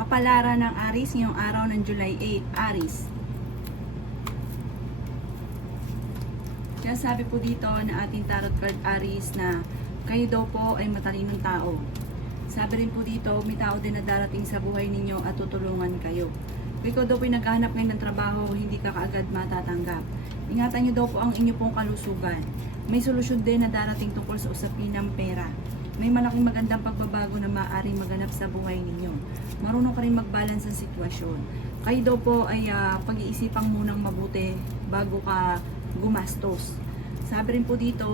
Kapalaran ng Aries ngayong araw ng July 8, Aries. Kaya sabi po dito na ating tarot card Aries na kayo daw po ay matalinong tao. Sabi rin po dito, may tao din na darating sa buhay ninyo at tutulungan kayo. Kung ikaw daw po ay naghahanap ngayon ng trabaho, hindi ka kaagad matatanggap. Ingatan nyo daw po ang inyo pong kalusugan. May solusyon din na darating tungkol sa usapin ng pera. May malaking magandang pagbabago na maaaring maganap sa buhay ninyo. Marunong ka rin mag-balance ang sitwasyon. Kayo daw po ay pag-iisipang munang mabuti bago ka gumastos. Sabi rin po dito,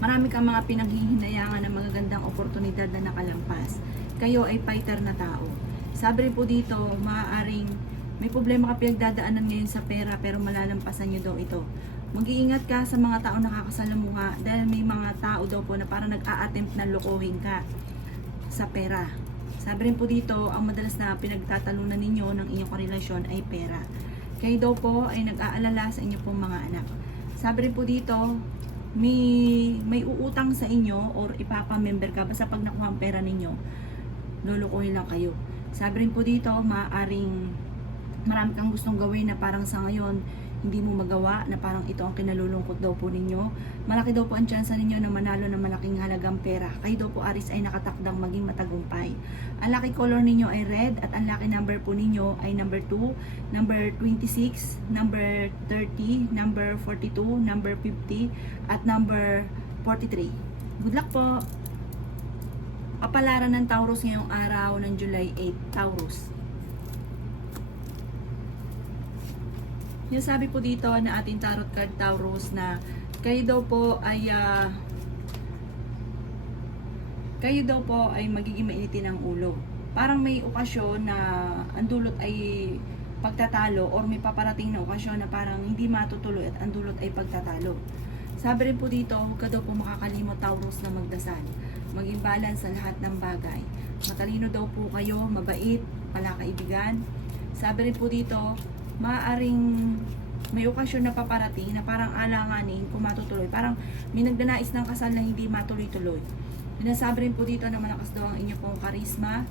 marami kang mga pinaghihinayangan ng magagandang oportunidad na nakalampas. Kayo ay fighter na tao. Sabi rin po dito, maaaring may problema ka pinagdadaanan ngayon sa pera pero malalampasan nyo daw ito. Mag-iingat ka sa mga tao nakakasalamuha dahil may mga tao daw po na parang nag-a-attempt na lokohin ka sa pera. Sabi rin po dito, ang madalas na pinagtatalunan ninyo ng inyong karelasyon ay pera. Kayo daw po ay nag-aalala sa inyo pong mga anak. Sabi rin po dito, may uutang sa inyo or ipapamember ka basta pag nakuha ang pera ninyo, lulukuhin lang kayo. Sabi rin po dito, maaaring marami kang gustong gawin na parang sa ngayon hindi mo magawa, na parang ito ang kinalulungkot daw po ninyo. Malaki daw po ang tsansa ninyo na manalo ng malaking halagang pera. Kayo daw po Aries ay nakatakdang maging matagumpay. Ang lucky color ninyo ay red at ang lucky number po ninyo ay number 2, number 26, number 30, number 42, number 50 at number 43. Good luck po! Kapalaran ng Taurus ngayong araw ng July 8, Taurus. Yung sabi po dito na ating tarot card Taurus na kayo daw po ay magiging mainitin ang ulo. Parang may okasyon na ang dulot ay pagtatalo or may paparating na okasyon na parang hindi matutuloy at ang dulot ay pagtatalo. Sabi rin po dito, huwag ka daw po makakalimot Taurus na magdasal. Maging balance sa lahat ng bagay. Matalino daw po kayo, mabait, palakaibigan. Sabi rin po dito, maaaring may okasyon na paparating na parang alanganin kung matutuloy. Parang may nagdanais ng kasal na hindi matuloy-tuloy. Sinasabi rin po dito na malakas daw ang inyo pong karisma.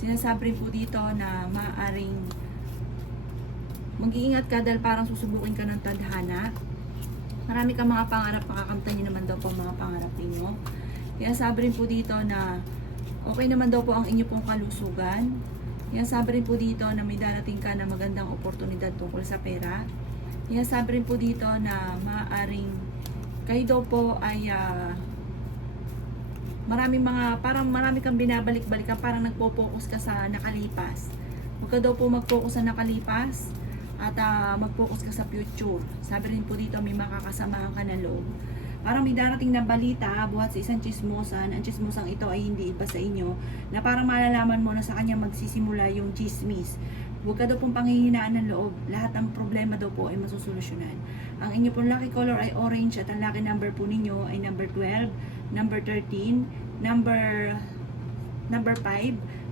Sinasabi rin po dito na maaaring mag-iingat ka dahil parang susubukin ka ng tadhana. Marami kang mga pangarap, makakamtan nyo naman daw po mga pangarap ninyo. Kaya sabi rin po dito na okay naman daw po ang inyo pong kalusugan. Kaya sabi rin po dito na may darating ka na magandang oportunidad tungkol sa pera. Kaya sabi rin po dito na maaaring kayo daw po ay marami kang binabalik-balikan, parang nagpo-focus ka sa nakalipas. Huwag ka daw po mag-focus sa nakalipas at mag-focus ka sa future. Sabi rin po dito may makakasamaan ka na loob. Parang may darating na balita buhat sa isang chismosan. Ang chismosang ito ay hindi iba sa inyo na parang malalaman mo na sa kanya magsisimula yung chismis. Huwag ka daw pong panghihinaan ng loob. Lahat ng problema daw po ay masusolusyonan. Ang inyo pong lucky color ay orange at ang lucky number po ninyo ay number 12, number 13, number 5,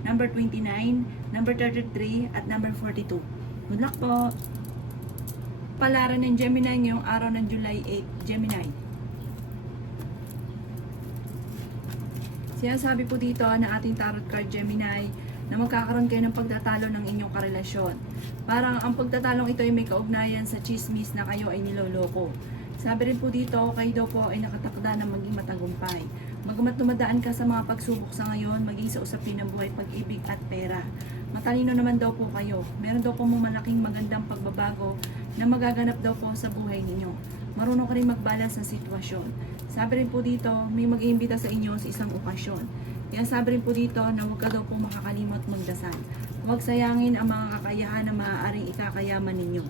number 29, number 33 at number 42. Good luck po! Palaran ng Gemini ngayong araw ng July 8, Gemini. Sinasabi po dito na ating tarot card Gemini na magkakaroon kayo ng pagtatalo ng inyong karelasyon. Parang ang pagtatalong ito ay may kaugnayan sa chismis na kayo ay niloloko. Sabi rin po dito, kayo daw po ay nakatakda na maging matagumpay. Magamat dumadaan ka sa mga pagsubok sa ngayon, maging sa usapin ng buhay, pag-ibig at pera. Matalino naman daw po kayo. Meron daw po malaking magandang pagbabago na magaganap daw po sa buhay ninyo. Marunong ka rin mag-balance ng sitwasyon. Sabi rin po dito, may mag-iimbita sa inyo sa isang okasyon. Kaya sabi rin po dito na huwag ka daw po makakalimot magdasal. Huwag sayangin ang mga kakayahan na maaaring ikakayaman ninyo.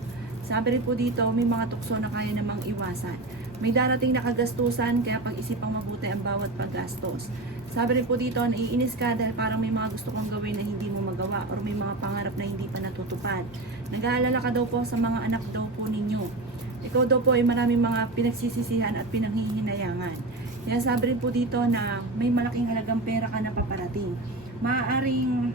Sabi rin po dito, may mga tukso na kaya namang iwasan. May darating na kagastusan, kaya pag-isipang mabuti ang bawat paggastos. Sabi rin po dito, naiinis ka dahil parang may mga gusto kong gawin na hindi mo magawa or may mga pangarap na hindi pa natutupad. Nag-aalala ka daw po sa mga anak daw po ninyo. Ikaw daw po ay maraming mga pinagsisisihan at pinanghihinayangan. Kaya sabi rin po dito na may malaking halagang pera ka na paparating. Maaaring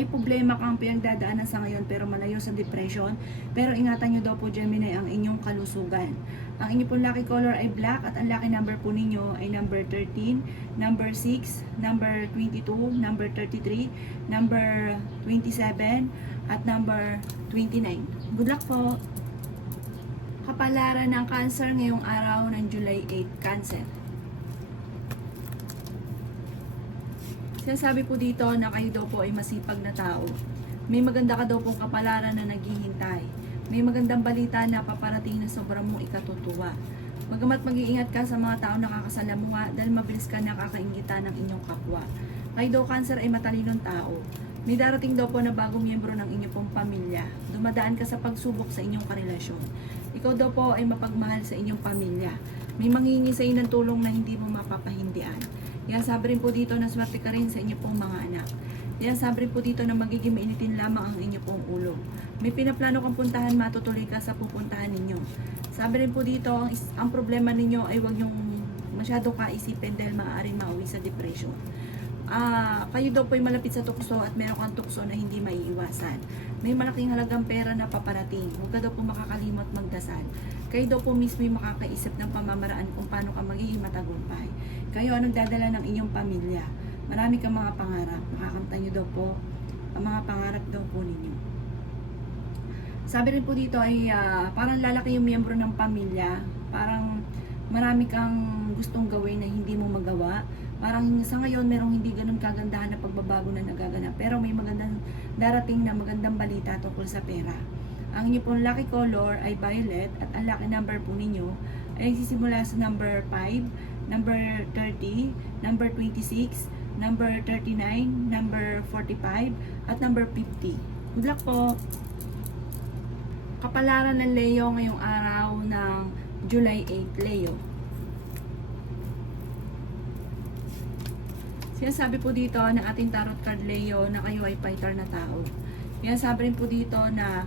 may problema kang pinagdadaanan sa ngayon pero malayo sa depression. Pero ingatan nyo daw po, Gemini, ang inyong kalusugan. Ang inyong pong lucky color ay black at ang lucky number po ninyo ay number 13, number 6, number 22, number 33, number 27, at number 29. Good luck po! Kapalaran ng Cancer ngayong araw ng July 8, Cancer. Sinasabi po dito na kayo daw po ay masipag na tao. May maganda ka daw pong kapalaran na naghihintay. May magandang balita na paparating na sobrang mong ikatutuwa. Bagamat mag-iingat ka sa mga tao nakakasalamuha dahil mabilis ka nakakaingita ng inyong kapwa. Kayo daw, Cancer, ay matalinong tao. May darating daw po na bagong miyembro ng inyong pong pamilya. Dumadaan ka sa pagsubok sa inyong karelasyon. Ikaw daw po ay mapagmahal sa inyong pamilya. May manghingi sa iyo ng tulong na hindi mo mapapahindian. Yan, sabi rin po dito na swerte ka rin sa inyo pong mga anak. Yan, sabi rin po dito na magiging mainitin lamang ang inyo pong ulo. May pinaplano kang puntahan, matutuloy ka sa pupuntahan ninyo. Sabi rin po dito, ang problema ninyo ay huwag yung masyado kaisipin dahil maaaring mauwi sa depression. Kayo daw po ay malapit sa tukso at meron kang tukso na hindi maiiwasan. May malaking halagang pera na paparating. Huwag ka daw po makakalimot magdasal. Kayo daw po mismo yung makakaisip ng pamamaraan kung paano ka magiging matagumpay. Kayo ang nagdadala ng inyong pamilya. Marami kang mga pangarap. Makakamtan nyo daw po ang mga pangarap daw po ninyo. Sabi rin po dito ay parang lalaki yung miyembro ng pamilya. Parang marami kang gustong gawin na hindi mo magawa. Parang sa ngayon merong hindi ganun kagandahan na pagbabago na nagaganap. Pero may magandang darating na magandang balita tungkol sa pera. Ang inyo pong lucky color ay violet at ang lucky number po ninyo ay nagsisimula sa number 5, number 30, number 26, number 39, number 45, at number 50. Good luck po! Kapalaran ng Leo ngayong araw ng July 8, Leo. Sinasabi po dito ng ating tarot card, Leo, na kayo ay fighter na tao. Sinasabi rin po dito na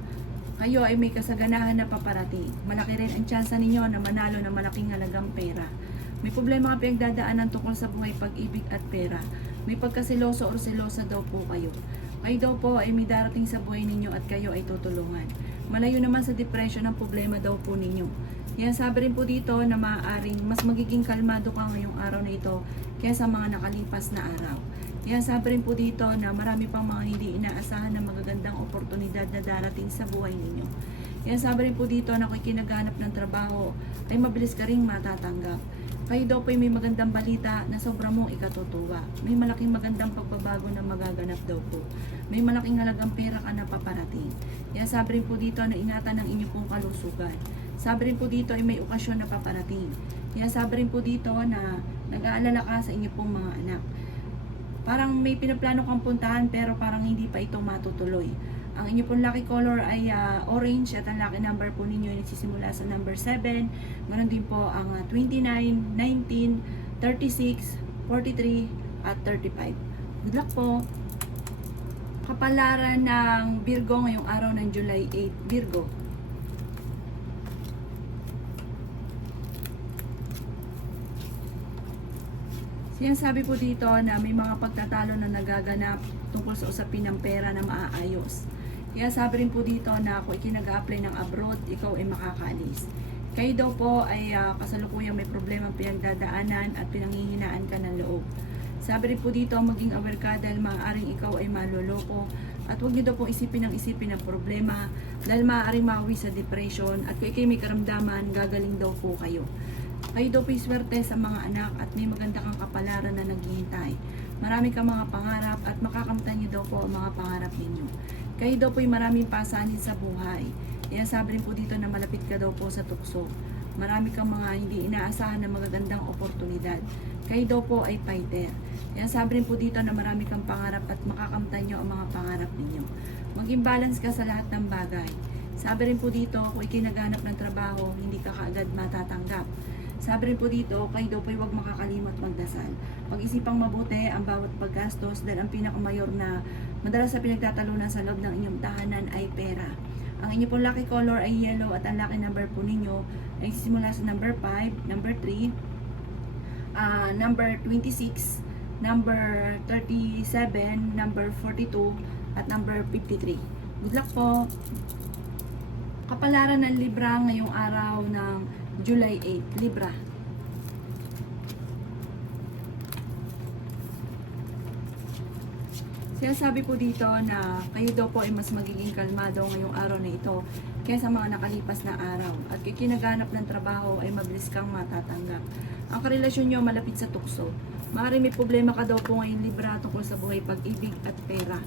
kayo ay may kasaganahan na paparating. Malaki rin ang tsansa ninyo na manalo ng malaking halagang pera. May problema ka pinagdadaanan tungkol sa buhay, pag-ibig at pera. May pagkasiloso o selosa daw po kayo. Kayo daw po ay may darating sa buhay ninyo at kayo ay tutulungan. Malayo naman sa depression ang problema daw po ninyo. Yan, sabi rin po dito na maaaring mas magiging kalmado ka ngayong araw na ito kaysa mga nakalipas na araw. Yan, sabi rin po dito na marami pang mga hindi inaasahan na magagandang oportunidad na darating sa buhay ninyo. Yan, sabi rin po dito na kung kinaghanap ng trabaho ay mabilis ka ring matatanggap. Kayo daw po ay may magandang balita na sobrang mong ikatutuwa. May malaking magandang pagbabago na magaganap daw po. May malaking halagang pera ka na paparating. Yan, sabi rin po dito na ingatan ng inyong pong kalusugan. Sabi rin po dito ay may okasyon na paparating. Yan, sabi rin po dito na nag-aalala ka sa inyong pong mga anak. Parang may pinaplano kang puntahan pero parang hindi pa ito matutuloy. Ang inyong pong lucky color ay orange at ang lucky number po ninyo ay nagsisimula sa number 7. Ganon din po ang 29, 19, 36, 43 at 35. Good luck po! Kapalaran ng Virgo ngayong araw ng July 8, Virgo. Sinasabi po dito na may mga pagtatalo na nagaganap tungkol sa usapin ng pera na maaayos. Kaya sabi rin po dito na kung ikinag-a-apply ng abroad, ikaw ay makakaalis. Kayo daw po ay kasalukuyang may problemang pinagdadaanan at pinanghihinaan ka ng loob. Sabi rin po dito, maging aware ka dahil maaaring ikaw ay maloloko at huwag niyo daw po isipin ng problema dahil maaaring mauwi sa depression at kung ikay may karamdaman, gagaling daw po kayo. Kayo daw po'y swerte sa mga anak at may maganda kang kapalaran na naghihintay. Marami kang mga pangarap at makakamtan niyo daw po ang mga pangarap ninyo. Kayo daw po'y maraming pasanin sa buhay. Kaya sabi rin po dito na malapit ka daw po sa tukso. Marami kang mga hindi inaasahan na magagandang oportunidad. Kayo daw po ay fighter. Kaya sabi rin po dito na marami kang pangarap at makakamtan niyo ang mga pangarap ninyo. Maging balance ka sa lahat ng bagay. Sabi rin po dito, kung ikinaganap ng trabaho, hindi ka kaagad matatanggap. Sabi rin po dito, kayo daw po'y huwag makakalimot magdasal. Pag-isipang mabuti ang bawat paggastos dahil ang pinakamayor na madalas sa pinagtatalunan sa loob ng inyong tahanan ay pera. Ang inyong pong lucky color ay yellow at ang lucky number po ninyo ay simula sa number 5, number 3, number 26, number 37, number 42, at number 53. Good luck po! Kapalaran ng Libra ngayong araw ng July 8. Libra. Sinasabi po dito na kayo daw po ay mas magiging kalmado ngayong araw na ito kaysa mga nakalipas na araw. At kinaganap ng trabaho ay mabilis kang matatanggap. Ang karelasyon nyo malapit sa tukso. Maaaring may problema ka daw po ngayon Libra tungkol sa buhay, pag-ibig at pera.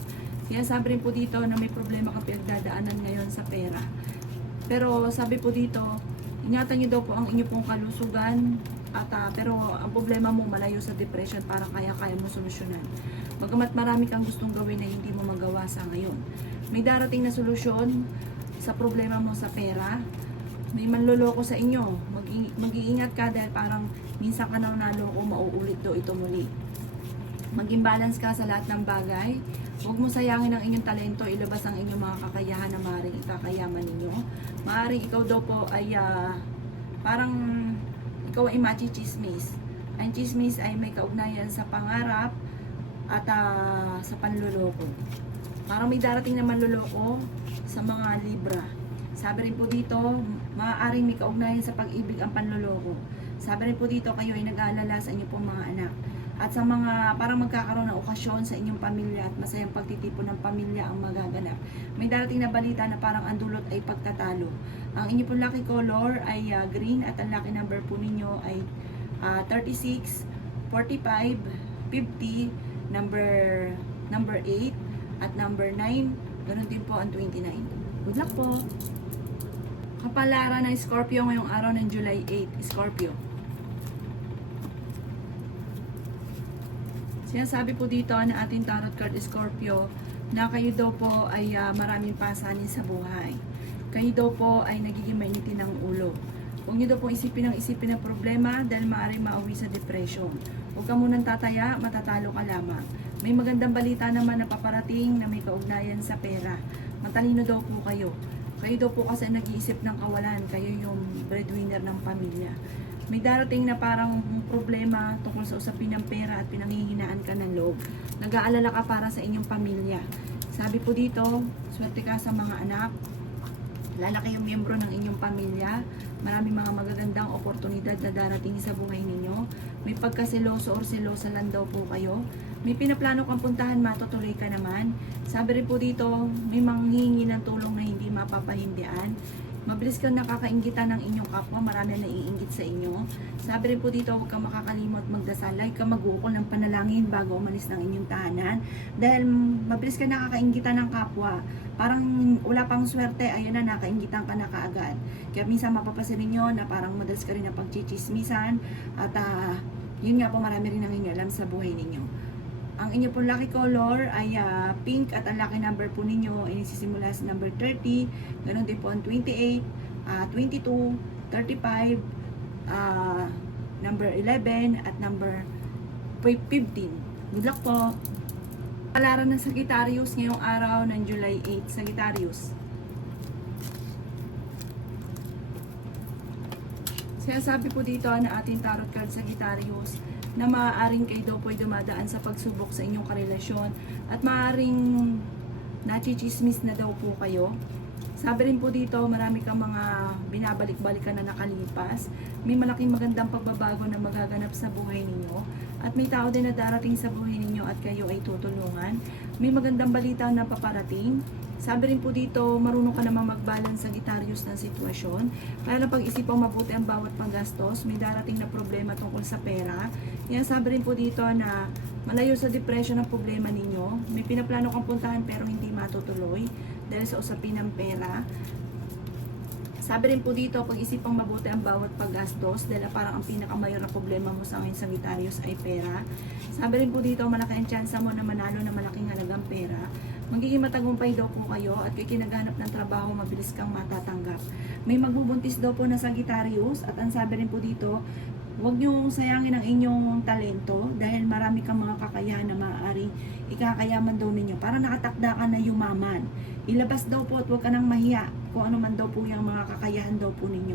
Sinasabi rin po dito na may problema kang pinagdadaanan ngayon sa pera. Pero sabi po dito, ingatan nyo daw po ang inyo pong kalusugan. Pero ang problema mo malayo sa depression, para kaya mo solusyonan. Bagamat marami kang gustong gawin na hindi mo magawa sa ngayon. May darating na solusyon sa problema mo sa pera. May manloloko sa inyo. Mag-iingat ka dahil parang minsan ka na naloko, mauulit daw ito muli. Maging balance ka sa lahat ng bagay. Huwag mo sayangin ang inyong talento, ilabas ang inyong mga kakayahan na maaaring ikakayaman ninyo. Maaaring ikaw daw po ay parang ikaw ay machi-chismis. Ang chismis ay may kaugnayan sa pangarap at sa panloloko. Parang may darating na manloloko sa mga Libra. Sabi rin po dito, maaaring may kaugnayan sa pag-ibig ang panloloko. Sabi rin po dito, kayo ay nag-aalala sa inyong pong mga anak. At sa mga parang magkakaroon ng okasyon sa inyong pamilya at masayang pagtitipon ng pamilya ang magaganap. May darating na balita na parang ang dulot ay pagtatalo. Ang inyong pong lucky color ay green at ang lucky number po ninyo ay 36, 45, 50, number 8 at number 9. Ganun din po ang 29. Good luck po! Kapalaran ng Scorpio ngayong araw ng July 8. Scorpio. Sinasabi po dito na ating tarot card Scorpio na kayo daw po ay maraming pasanin sa buhay. Kayo daw po ay nagiging mainitin ng ulo. Huwag niyo daw po isipin ng problema dahil maaaring mauwi sa depression. Huwag ka munang tataya, matatalo ka lamang. May magandang balita naman na paparating na may kaugnayan sa pera. Matalino daw po kayo. Kayo daw po kasi nag-iisip ng kawalan. Kayo yung breadwinner ng pamilya. May darating na parang problema tungkol sa usapin ng pera at pinanghihinaan ka ng loob. Nag-aalala ka para sa inyong pamilya. Sabi po dito, swerte ka sa mga anak. Lalaki yung miyembro ng inyong pamilya. Maraming mga magagandang oportunidad na darating sa buhay ninyo. May pagkaseloso or selosa lang daw po kayo. May pinaplano kang puntahan, matutuloy ka naman. Sabi rin po dito, may manghihingi ng tulong na hindi mapapahindian. Mabilis kang nakakaingitan ng inyong kapwa, marami na naiinggit sa inyo. Sabi rin po dito, huwag kang makakalimot magdasal, huwag kang mag-uukol ng panalangin bago umalis ng inyong tahanan. Dahil mabilis kang nakakaingitan ng kapwa, parang wala pang swerte, ayun na, nakaingitan ka na kaagad. Kaya minsan mapapasin nyo na parang madalas ka rin na pagchichismisan at yun nga po, marami rin nangingialam sa buhay ninyo. Ang inyo pong lucky color ay pink at ang lucky number po ninyo ay nagsisimula sa number 30, ganoon din po ang 28, 22, 35, number 11 at number 15. Good luck po! Palaran ng Sagittarius ngayong araw ng July 8. Sagittarius. Sinasabi po dito na ating tarot card Sagittarius na maaaring kayo daw po ay dumadaan sa pagsubok sa inyong karelasyon at maaaring nachichismis na daw po kayo. Sabi rin po dito, marami kang mga binabalik-balikan na nakalipas. May malaking magandang pagbabago na magaganap sa buhay ninyo. At may tao din na darating sa buhay ninyo at kayo ay tutulungan. May magandang balita na paparating. Sabi rin po dito, marunong ka naman mag-balance sa Sagittarius ng sitwasyon. Kaya na pag-isipang mabuti ang bawat panggastos, may darating na problema tungkol sa pera. Yan, sabi rin po dito na malayo sa depression ang problema ninyo. May pinaplano kang puntahan pero hindi matutuloy dahil sa usapin ng pera. Sabi rin po dito, pag-isipang mabuti ang bawat paggastos dahil parang ang pinakamayor na problema mo sa ngayon sa Sagittarius ay pera. Sabi rin po dito, malaki ang tsansa mo na manalo na malaking halagang pera. Magiging matagumpay daw po kayo at kikinaghanap ng trabaho, mabilis kang matatanggap. May magbubuntis daw po na Sagittarius at ang sabi rin po dito, huwag niyong sayangin ang inyong talento dahil marami kang mga kakayahan na maaaring ikakayaman daw ninyo. Para nakatakda ka na yumaman. Ilabas daw po at huwag ka nang mahiya kung ano man daw po yung mga kakayahan daw po ninyo.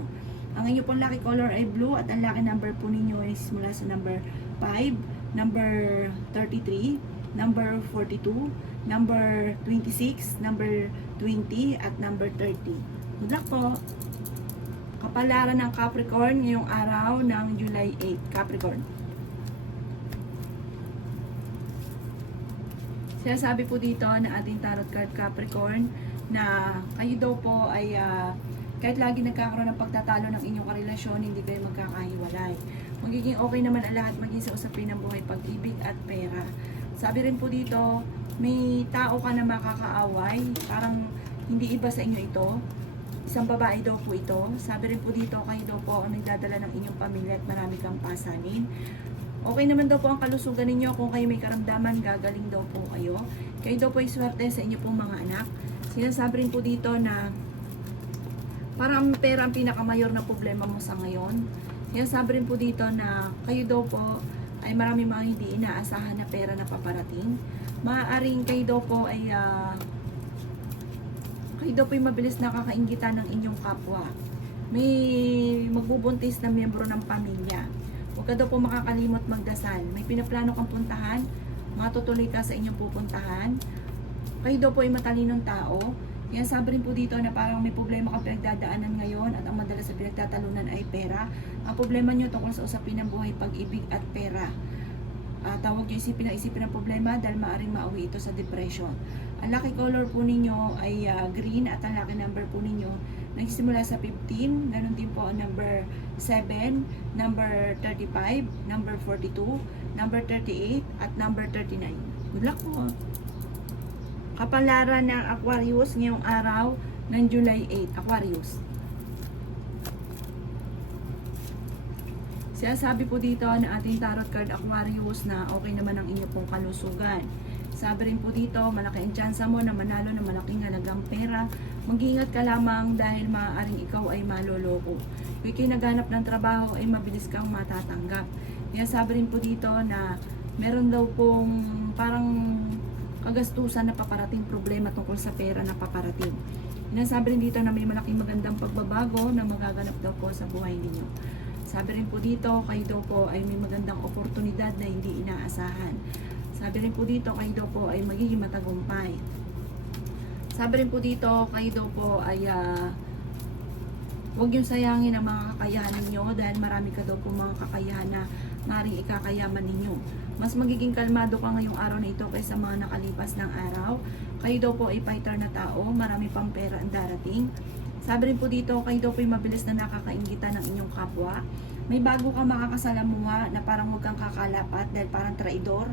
Ang inyo pong lucky color ay blue at ang lucky number po ninyo ay simula sa number 5, number 33, number 42, number 26, number 20, at number 30. Good luck po! Kapalaran ng Capricorn ngayong araw ng July 8, Capricorn. Sinasabi po dito na ating tarot card Capricorn na kayo daw po ay kahit lagi nagkakaroon ng pagtatalo ng inyong karelasyon, hindi kayo magkakahiwalay. Magiging okay naman ang lahat maging sa usapin ng buhay, pag-ibig at pera. Sabi rin po dito, may tao ka na makakaaway, parang hindi iba sa inyo ito. Isang babae daw po ito. Sabi rin po dito, kayo daw po ang nagdadala ng inyong pamilya at marami kang pasanin. Okay naman daw po ang kalusugan ninyo. Kung kayo may karamdaman, gagaling daw po kayo. Kayo daw po ay swerte sa inyo pong mga anak. Sinasabi rin po dito na parang pera ang pinakamayor na problema mo sa ngayon. Sinasabi rin po dito na kayo daw po ay marami mga hindi inaasahan na pera na paparating. Maaaring kayo daw po ay mabilis nakakainggitan ng inyong kapwa. May magbubuntis na miyembro ng pamilya. Huwag ka daw po makakalimot magdasal. May pinaplano kang puntahan, matutuloy ka sa inyong pupuntahan. Kayo daw po ay matalinong tao. Yan, sabi rin po dito na parang may problema kang pinagdadaanan ngayon at ang madalas sa pinagtatalunan ay pera. Ang problema nyo tungkol sa usapin ng buhay, pag-ibig at pera. Tawag nyo isipin ng problema dahil maaaring mauwi ito sa depression. Ang lucky color po ninyo ay green at ang lucky number po ninyo nagsimula sa 15, ganun din po ang number 7, number 35, number 42, number 38, at number 39. Good luck po! Kapalaran ng Aquarius ngayong araw ng July 8, Aquarius. Sinasabi po dito na ating tarot card Aquarius na okay naman ang inyong pong kalusugan. Sabi rin po dito, malaki ang tsansa mo na manalo ng malaking halagang pera. Mag-ingat ka lamang dahil maaaring ikaw ay maloloko. Kung kinaganap ng trabaho ay mabilis kang matatanggap. Kaya sabi rin po dito na meron daw pong parang kagastusan na paparating, problema tungkol sa pera na paparating. Sinasabi rin dito na may malaking magandang pagbabago na magaganap daw po sa buhay ninyo. Sabi rin po dito, kayo daw po ay may magandang oportunidad na hindi inaasahan. Sabi rin po dito, kayo daw po ay magiging matagumpay. Sabi rin po dito, kayo daw po ay huwag yung sayangin ang mga kakayahan ninyo dahil marami ka daw po mga kakayahan na maaaring ikakayaman ninyo. Mas magiging kalmado ka ngayong araw na ito kaysa mga nakalipas ng araw. Kayo daw po ay fighter na tao, marami pang pera ang darating. Sabi rin po dito, kayo daw po ay mabilis na nakakainggitan ng inyong kapwa. May bago ka makakasalamuha na parang huwag kang kakalapat dahil parang traidor,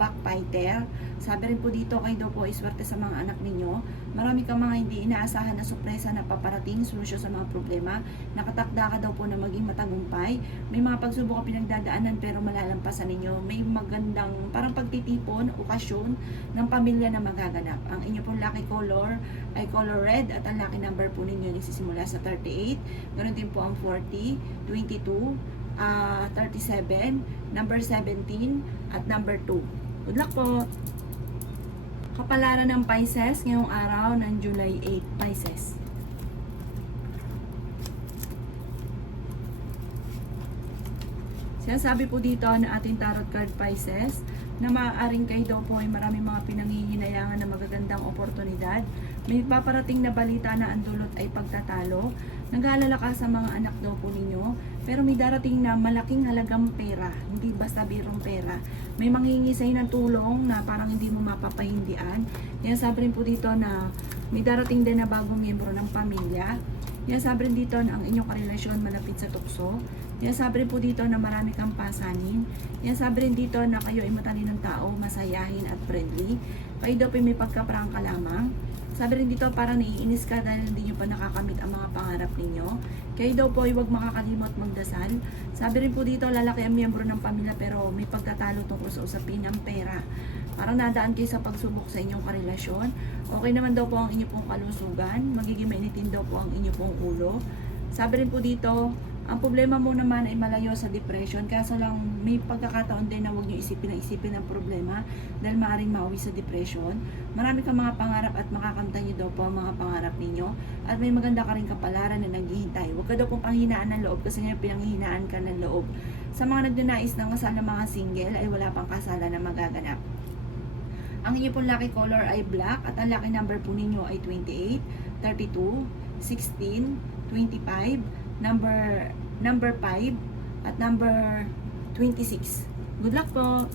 backfighter. Sabi rin po dito, kayo daw po ay swerte sa mga anak ninyo. Marami kang mga hindi inaasahan na sorpresa na paparating, solusyon sa mga problema. Nakatakda ka daw po na maging matagumpay. May mga pagsubok ka pinagdadaanan pero malalampasan ninyo. May magandang parang pagtitipon, okasyon ng pamilya na magaganap. Ang inyo pong lucky color ay color red at ang lucky number po ninyo nagsisimula sa 38. Ganoon din po ang 40, 22, 37, number 17, at number 2. Good luck po! Kapalaran ng Pisces ngayong araw ng July 8, Pisces. Sinasabi po dito na ating tarot card Pisces na maaaring kayo daw po ay maraming mga pinanghihinayangan na magagandang oportunidad. May paparating na balita na ang dulot ay pagtatalo. Nag-aalala ka sa mga anak daw po ninyo, pero may darating na malaking halagang pera, hindi basta birong pera. May manghingi sa'yo ng tulong na parang hindi mo mapapahindian. Kaya sabi rin po dito na may darating din na bagong miyembro ng pamilya. Kaya sabi rin dito na ang inyong karelasyon malapit sa tukso. Kaya sabi rin po dito na marami kang pasanin. Kaya sabi rin dito na kayo ay matalinong tao, masayahin at friendly. Kayo daw po may pagkaprangka lamang. Sabi rin dito parang naiinis ka dahil hindi nyo pa nakakamit ang mga pangarap ninyo. Kayo daw po ay huwag makakalimot magdasal. Sabi rin po dito lalaki ang miyembro ng pamilya pero may pagtatalo tungkol sa usapin ng pera. Parang nadaan kayo sa pagsubok sa inyong karelasyon. Okay naman daw po ang inyong pong kalusugan. Magiging mainitin daw po ang inyong pong ulo. Sabi rin po dito, ang problema mo naman ay malayo sa depression. Kaso lang may pagkakataon din na huwag nyo isipin ang problema dahil maaaring mauwi sa depression. Marami kang mga pangarap at makakamtan nyo daw po ang mga pangarap ninyo. At may maganda ka rin kapalaran na naghihintay. Huwag ka daw pong panghinaan ng loob kasi ngayon pinanghihinaan ka ng loob. Sa mga nagnanais ng kasal ng mga single ay wala pang kasalan na magaganap. Ang inyo pong lucky color ay black at ang lucky number po ninyo ay 28, 32, 16, 25, number 5 at number 26. Good luck po!